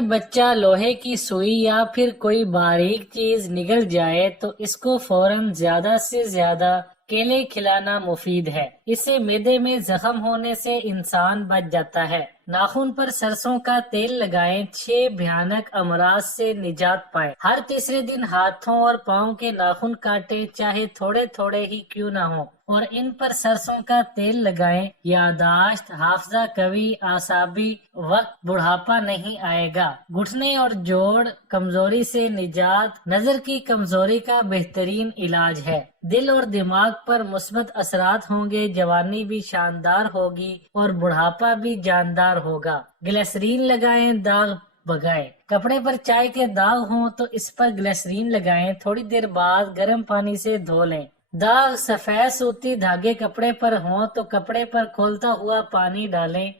اگر بچہ لوہے کی سوئی یا پھر کوئی باریک چیز نگل جائے تو اس کو فوراً زیادہ سے زیادہ کیلے کھلانا مفید ہے۔ اس سے معدے میں زخم ہونے سے انسان بچ جاتا ہے۔ ناخن پر سرسوں کا تیل لگائیں، 6 بھیانک امراض سے نجات پائیں۔ ہر تیسرے دن ہاتھوں اور پاؤں کے ناخن کاٹیں، چاہے تھوڑے تھوڑے ہی کیوں نہ ہوں، اور ان پر سرسوں کا تیل لگائیں۔ یادداشت، حافظہ قوی، اعصابی وقت بڑھاپا نہیں آئے گا۔ گھٹنے اور جوڑ کمزوری سے نجات نظر کی کمزوری کا بہترین علاج ہے۔ دل اور دماغ پر مثبت اثرات ہوں گے، جوانی بھی شاندار ہوگی اور بڑھاپا بھی جاندار ہوگا۔ گلیسرین لگائیں، داغ بھگائیں۔ کپڑے پر چائے کے داغ ہوں تو اس پر گلیسرین لگائیں، تھوڑی دیر بعد گرم پانی سے دھو لیں۔ داغ سفید سوتی دھاگے کپڑے پر ہوں تو کپڑے پر کھولتا ہوا پانی ڈالیں۔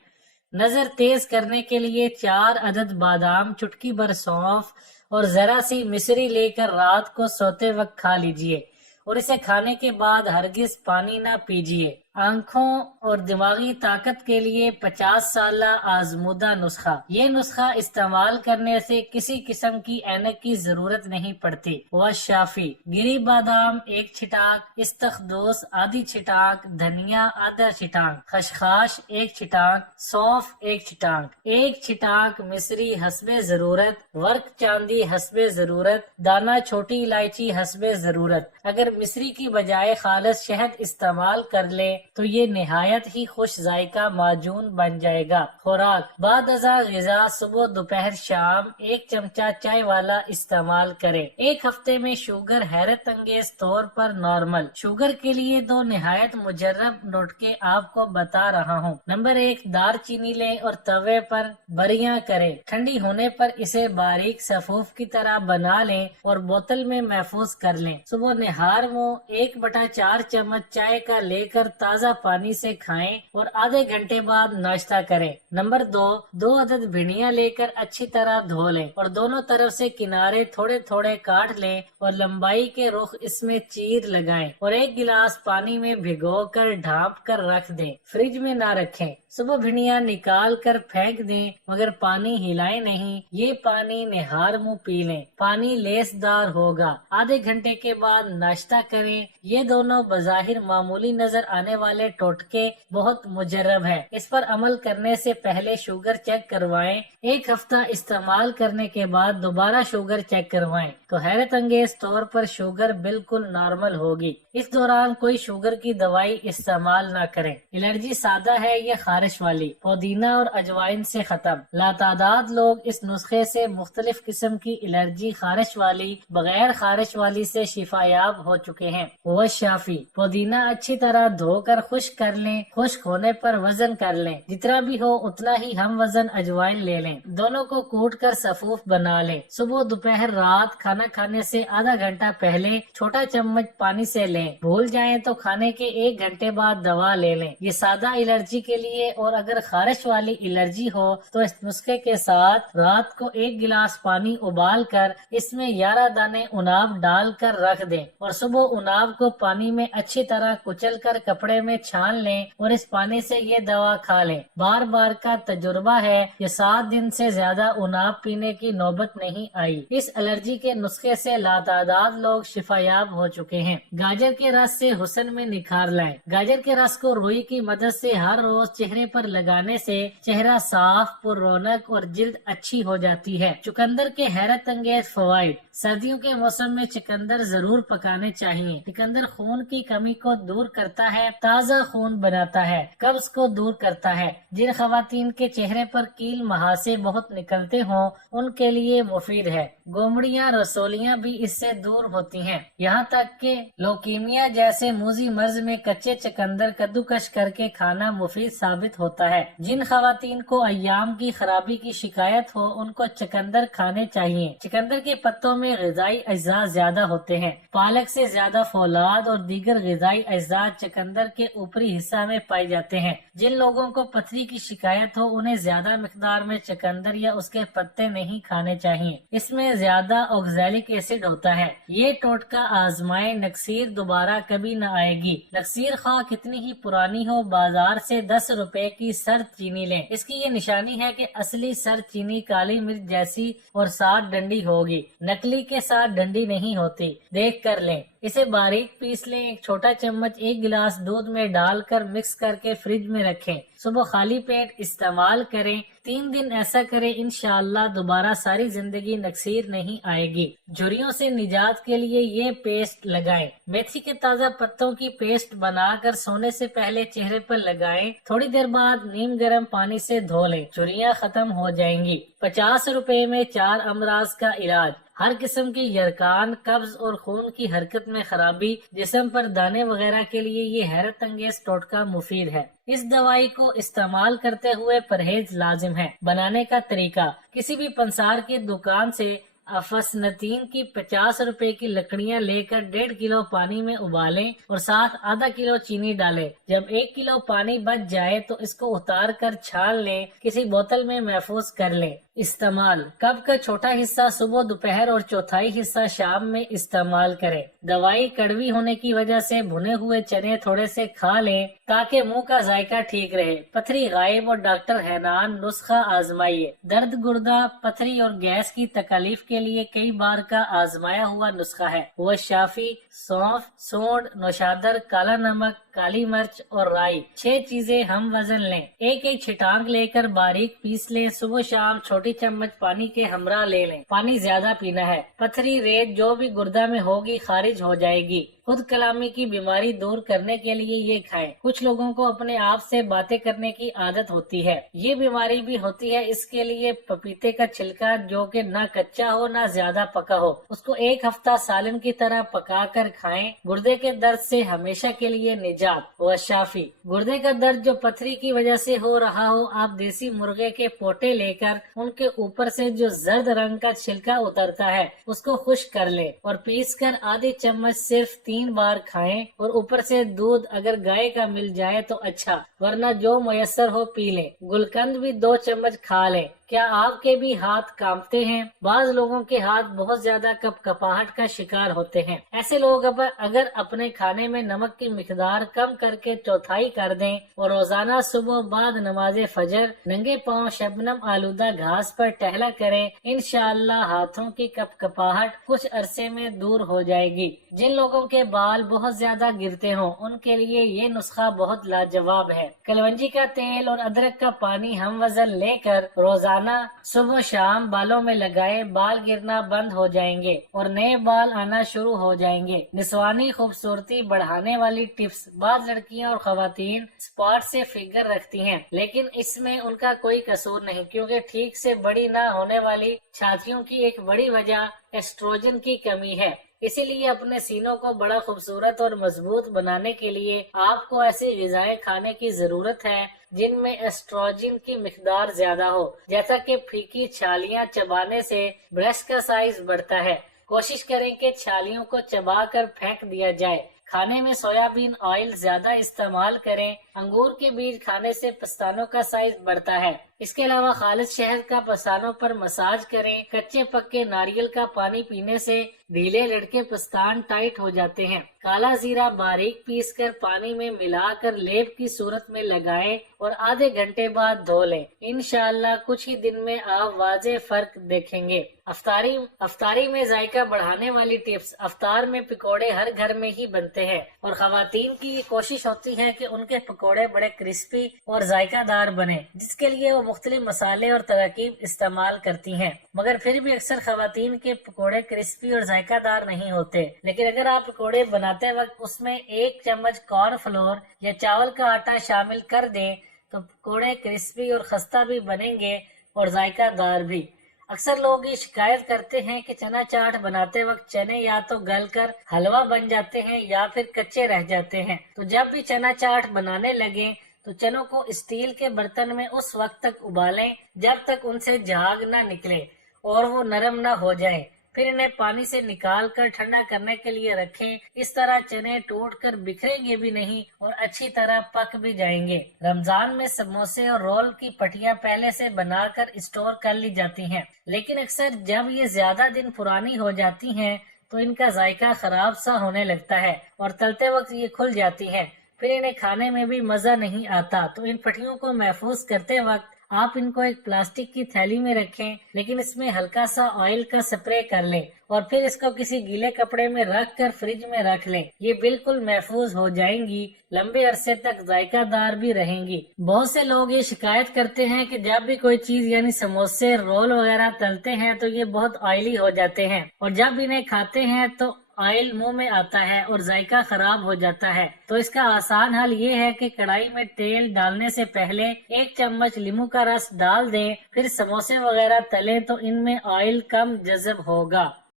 نظر تیز کرنے کے لیے 4 عدد بادام، چٹکی بھر سونف اور ذرا سی مصری لے کر رات کو سوتے وقت کھا لیجئے، اور اسے کھانے کے بعد ہرگز پانی نہ پیجئے۔ آنکھوں اور دماغی طاقت کے لیے 50 سالہ آزمودہ نسخہ۔ یہ نسخہ استعمال کرنے سے کسی قسم کی اینک کی ضرورت نہیں پڑتی۔ والشافی، گری بادام 1 چھٹانک، استخدوس آدھی چھٹانک، دھنیا آدھا چھٹانک، خشخاش 1 چھٹانک، سونف 1 چھٹانک، 1 چھٹانک مصری حسب ضرورت، ورق چاندی حسب ضرورت، دانہ چھوٹی الائچی حسب ضرورت۔ اگر مصری کی بجائے خالص شہد استعمال کر لیں تو یہ نہایت ہی خوش ذائقہ معجون بن جائے گا۔ خوراک، بعد ازاں غذا صبح دوپہر شام 1 چمچہ چائے والا استعمال کریں۔ ایک ہفتے میں شوگر حیرت انگیز طور پر نارمل۔ شوگر کے لیے 2 نہایت مجرب نٹکے آپ کو بتا رہا ہوں۔ نمبر 1، دار چینی لیں اور توے پر بریاں کریں، ٹھنڈی ہونے پر اسے باریک صفوف کی طرح بنا لیں اور بوتل میں محفوظ کر لیں۔ صبح نہار منہ 1/4 چمچ چائے کا لے کر تازہ پانی سے کھائیں اور آدھے گھنٹے بعد ناشتہ کریں۔ نمبر 2، 2 عدد بھنڈیاں لے کر اچھی طرح دھو لیں اور دونوں طرف سے کنارے تھوڑے تھوڑے کاٹ لیں اور لمبائی کے رخ اس میں چیر لگائیں اور 1 گلاس پانی میں بھگو کر ڈھانپ کر رکھ دیں، فریج میں نہ رکھیں۔ صبح بھنڈیاں نکال کر پھینک دیں مگر پانی ہلائیں نہیں، یہ پانی نہار منہ پی لیں، پانی لیس دار ہوگا۔ آدھے گھنٹے کے بعد ناشتہ کریں۔ یہ دونوں بظاہر معمولی نظر آنے والے ٹوٹکے بہت مجرب ہیں۔ اس پر عمل کرنے سے پہلے شوگر چیک کروائیں، 1 ہفتہ استعمال کرنے کے بعد دوبارہ شوگر چیک کروائیں تو حیرت انگیز طور پر شوگر بالکل نارمل ہوگی۔ اس دوران کوئی شوگر کی دوائی استعمال نہ کریں۔ الرجی سادہ ہے یا خارش والی؟ پودینہ اور اجوائن سے ختم۔ لاتعداد لوگ اس نسخے سے مختلف قسم کی الرجی، خارش والی، بغیر خارش والی سے شفا یاب ہو چکے ہیں۔ وہ شافی، پودینہ اچھی طرح دھو کر خشک کر لیں، خشک ہونے پر وزن کر لیں، جتنا بھی ہو اتنا ہی ہم وزن اجوائن لے لیں، دونوں کو کوٹ کر صفوف بنا لیں۔ صبح دوپہر رات کھانا کھانے سے آدھا گھنٹہ پہلے چھوٹا چمچ پانی سے لیں، بھول جائیں تو کھانے کے 1 گھنٹے بعد دوا لے لیں۔ یہ سادہ الرجی کے لیے، اور اگر خارش والی الرجی ہو تو اس نسخے کے ساتھ رات کو 1 گلاس پانی ابال کر اس میں 11 دانے اناب ڈال کر رکھ دیں اور صبح اناب کو پانی میں اچھی طرح کچل کر کپڑے میں چھان لیں اور اس پانی سے یہ دوا کھا لیں۔ بار بار کا تجربہ ہے، یہ 7 دن سے زیادہ اناب پینے کی نوبت نہیں آئی۔ اس الرجی کے نسخے سے لاتعداد لوگ شفا یاب ہو چکے ہیں۔ گاجر کے رس سے حسن میں نکھار لائیں۔ گاجر کے رس کو روئی کی مدد سے ہر روز چہرے پر لگانے سے چہرہ صاف، پر رونق اور جلد اچھی ہو جاتی ہے۔ چقندر کے حیرت انگیز فوائد۔ سردیوں کے موسم میں چقندر ضرور پکانے چاہیے۔ چقندر خون کی کمی کو دور کرتا ہے، تازہ خون بناتا ہے، قبض کو دور کرتا ہے۔ جن خواتین کے چہرے پر کیل مہاسے بہت نکلتے ہوں ان کے لیے مفید ہے۔ گومڑیاں، رسولیاں بھی اس سے دور ہوتی ہیں۔ یہاں تک کہ لوکیمیا جیسے موذی مرض میں کچے چقندر کدوکش کر کے کھانا مفید ثابت ہوتا ہے۔ جن خواتین کو ایام کی خرابی کی شکایت ہو ان کو چقندر کھانے چاہیے۔ چقندر کے پتوں میں غذائی اجزاء زیادہ ہوتے ہیں۔ پالک سے زیادہ فولاد اور دیگر غذائی اجزاء چقندر کے اوپری حصہ میں پائے جاتے ہیں۔ جن لوگوں کو پتھری کی شکایت ہو انہیں زیادہ مقدار میں چقندر یا اس کے پتے نہیں کھانے چاہیے۔ اس میں زیادہ آکزیلک ایسڈ ہوتا ہے۔ یہ ٹوٹکا آزمائیں، نکسیر دوبارہ کبھی نہ آئے گی۔ نکسیر خواہ کتنی ہی پرانی ہو، بازار سے 10 روپے روپے کی سرد چینی لیں۔ اس کی یہ نشانی ہے کہ اصلی سرد چینی کالی مرچ جیسی اور ساتھ ڈنڈی ہوگی، نکلی کے ساتھ ڈنڈی نہیں ہوتی، دیکھ کر لیں۔ اسے باریک پیس لیں۔ ایک چھوٹا چمچ 1 گلاس دودھ میں ڈال کر مکس کر کے فریج میں رکھیں۔ صبح خالی پیٹ استعمال کریں۔ 3 دن ایسا کریں، انشاءاللہ دوبارہ ساری زندگی نکسیر نہیں آئے گی۔ جھریوں سے نجات کے لیے یہ پیسٹ لگائیں۔ میتھی کے تازہ پتوں کی پیسٹ بنا کر سونے سے پہلے چہرے پر لگائیں۔ تھوڑی دیر بعد نیم گرم پانی سے دھو لیں، جھریاں ختم ہو جائیں گی۔ 50 روپے میں 4 امراض کا علاج۔ ہر قسم کی یرقان، قبض اور خون کی حرکت میں خرابی، جسم پر دانے وغیرہ کے لیے یہ حیرت انگیز ٹوٹکا مفید ہے۔ اس دوائی کو استعمال کرتے ہوئے پرہیز لازم ہے۔ بنانے کا طریقہ: کسی بھی پنسار کی دکان سے افسنتین کی 50 روپے کی لکڑیاں لے کر 1.5 کلو پانی میں ابالیں اور ساتھ آدھا کلو چینی ڈالیں۔ جب 1 کلو پانی بچ جائے تو اس کو اتار کر چھان لیں، کسی بوتل میں محفوظ کر لیں۔ استعمال: کپ کا چھوٹا حصہ صبح دوپہر اور چوتھائی حصہ شام میں استعمال کریں۔ دوائی کڑوی ہونے کی وجہ سے بھنے ہوئے چنے تھوڑے سے کھا لیں تاکہ منہ کا ذائقہ ٹھیک رہے۔ پتھری غائب اور ڈاکٹر حنان نسخہ آزمائیے۔ درد گردہ، پتھری اور گیس کی تکالیف کے لیے کئی بار کا آزمایا ہوا نسخہ ہے۔ وہ شافی: سونف، سونڈ، نوشادر، کالا نمک، کالی مرچ اور رائی۔ 6 چیزیں ہم وزن لیں۔ ایک چھٹانک لے کر باریک پیس لیں۔ صبح شام چھوٹی چمچ پانی کے ہمراہ لے لیں۔ پانی زیادہ پینا ہے۔ پتھری، ریت جو بھی گردہ میں ہوگی خارج ہو جائے گی۔ خود کلامی کی بیماری دور کرنے کے لیے یہ کھائیں۔ کچھ لوگوں کو اپنے آپ سے باتیں کرنے کی عادت ہوتی ہے، یہ بیماری بھی ہوتی ہے۔ اس کے لیے پپیتے کا چھلکا جو کہ نہ کچا ہو نہ زیادہ پکا ہو، اس کو 1 ہفتہ سالن کی طرح پکا کر کھائیں۔ گردے کے درد سے ہمیشہ کے لیے نجات۔ وہ شافی: گردے کا درد جو پتھری کی وجہ سے ہو رہا ہو، آپ دیسی مرغے کے پوٹے لے کر ان کے اوپر سے جو زرد رنگ کا چھلکا اترتا ہے اس کو خشک کر لیں اور پیس کر آدھی چمچ صرف 3 بار کھائیں، اور اوپر سے دودھ اگر گائے کا مل جائے تو اچھا، ورنہ جو میسر ہو پی لیں۔ گلقند بھی 2 چمچ کھا لیں۔ کیا آپ کے بھی ہاتھ کانپتے ہیں؟ بعض لوگوں کے ہاتھ بہت زیادہ کپاہٹ کا شکار ہوتے ہیں۔ ایسے لوگ اگر اپنے کھانے میں نمک کی مقدار کم کر کے چوتھائی کر دیں اور روزانہ صبح بعد نماز فجر ننگے پاؤں شبنم آلودہ گھاس پر ٹہلا کریں، انشاءاللہ ہاتھوں کی کپاہٹ کچھ عرصے میں دور ہو جائے گی۔ جن لوگوں کے بال بہت زیادہ گرتے ہوں ان کے لیے یہ نسخہ بہت لاجواب ہے۔ کلونجی کا تیل اور ادرک کا پانی ہم وزن لے کر روزانہ صبح شام بالوں میں لگائیں، بال گرنا بند ہو جائیں گے اور نئے بال آنا شروع ہو جائیں گے۔ نسوانی خوبصورتی بڑھانے والی ٹپس: بعض لڑکیاں اور خواتین اسپاٹ سے فگر رکھتی ہیں، لیکن اس میں ان کا کوئی قصور نہیں، کیونکہ ٹھیک سے بڑی نہ ہونے والی چھاتیوں کی ایک بڑی وجہ ایسٹروجن کی کمی ہے۔ اسی لیے اپنے سینوں کو بڑا خوبصورت اور مضبوط بنانے کے لیے آپ کو ایسی غذائیں کھانے کی ضرورت ہے جن میں ایسٹروجن کی مقدار زیادہ ہو، جیسا کہ پھیکی چھالیاں چبانے سے بریسٹ کا سائز بڑھتا ہے۔ کوشش کریں کہ چھالیوں کو چبا کر پھینک دیا جائے۔ کھانے میں سویابین آئل زیادہ استعمال کریں۔ انگور کے بیج کھانے سے پستانوں کا سائز بڑھتا ہے۔ اس کے علاوہ خالص شہد کا پستانوں پر مساج کریں۔ کچے پکے ناریل کا پانی پینے سے ڈھیلے لڑکے پستان ٹائٹ ہو جاتے ہیں۔ کالا زیرہ باریک پیس کر پانی میں ملا کر لیپ کی صورت میں لگائیں اور آدھے گھنٹے بعد دھو لیں۔ انشاءاللہ کچھ ہی دن میں آپ واضح فرق دیکھیں گے۔ افطاری میں ذائقہ بڑھانے والی ٹپس: افطار میں پکوڑے ہر گھر میں ہی بنتے ہیں اور خواتین کی یہ کوشش ہوتی ہے کہ ان کے پکوڑے بڑے کرسپی اور ذائقہ دار بنے، جس کے لیے وہ مختلف مسالے اور تراکیب استعمال کرتی ہیں، مگر پھر بھی اکثر خواتین کے پکوڑے کرسپی اور ذائقہ دار نہیں ہوتے۔ لیکن اگر آپ پکوڑے بناتے وقت اس میں 1 چمچ کارن فلور یا چاول کا آٹا شامل کر دیں تو پکوڑے کرسپی اور خستہ بھی بنیں گے اور ذائقہ دار بھی۔ اکثر لوگ یہ شکایت کرتے ہیں کہ چنا چاٹ بناتے وقت چنے یا تو گل کر حلوہ بن جاتے ہیں یا پھر کچے رہ جاتے ہیں۔ تو جب بھی چنا چاٹ بنانے لگیں تو چنوں کو اسٹیل کے برتن میں اس وقت تک ابالیں جب تک ان سے جھاگ نہ نکلے اور وہ نرم نہ ہو جائیں، پھر انہیں پانی سے نکال کر ٹھنڈا کرنے کے لیے رکھیں۔ اس طرح چنے ٹوٹ کر بکھریں گے بھی نہیں اور اچھی طرح پک بھی جائیں گے۔ رمضان میں سموسے اور رول کی پٹیاں پہلے سے بنا کر اسٹور کر لی جاتی ہیں، لیکن اکثر جب یہ زیادہ دن پرانی ہو جاتی ہیں تو ان کا ذائقہ خراب سا ہونے لگتا ہے اور تلتے وقت یہ کھل جاتی ہیں۔ پھر انہیں کھانے میں بھی مزہ نہیں آتا۔ تو ان پٹھیوں کو محفوظ کرتے وقت آپ ان کو ایک پلاسٹک کی تھیلی میں رکھیں، لیکن اس میں ہلکا سا آئل کا سپرے کر لیں اور پھر اس کو کسی گیلے کپڑے میں رکھ کر فریج میں رکھ لیں۔ یہ بالکل محفوظ ہو جائیں گی، لمبے عرصے تک ذائقہ دار بھی رہیں گی۔ بہت سے لوگ یہ شکایت کرتے ہیں کہ جب بھی کوئی چیز یعنی سموسے، رول وغیرہ تلتے ہیں تو یہ بہت آئلی ہو جاتے ہیں، اور جب انہیں کھاتے ہیں تو آئل منہ میں آتا ہے اور ذائقہ خراب ہو جاتا ہے۔ تو اس کا آسان حل یہ ہے کہ کڑھائی میں تیل ڈالنے سے پہلے 1 چمچ لیموں کا رس ڈال دیں، پھر سموسے وغیرہ تلیں تو ان میں آئل کم جذب ہوگا۔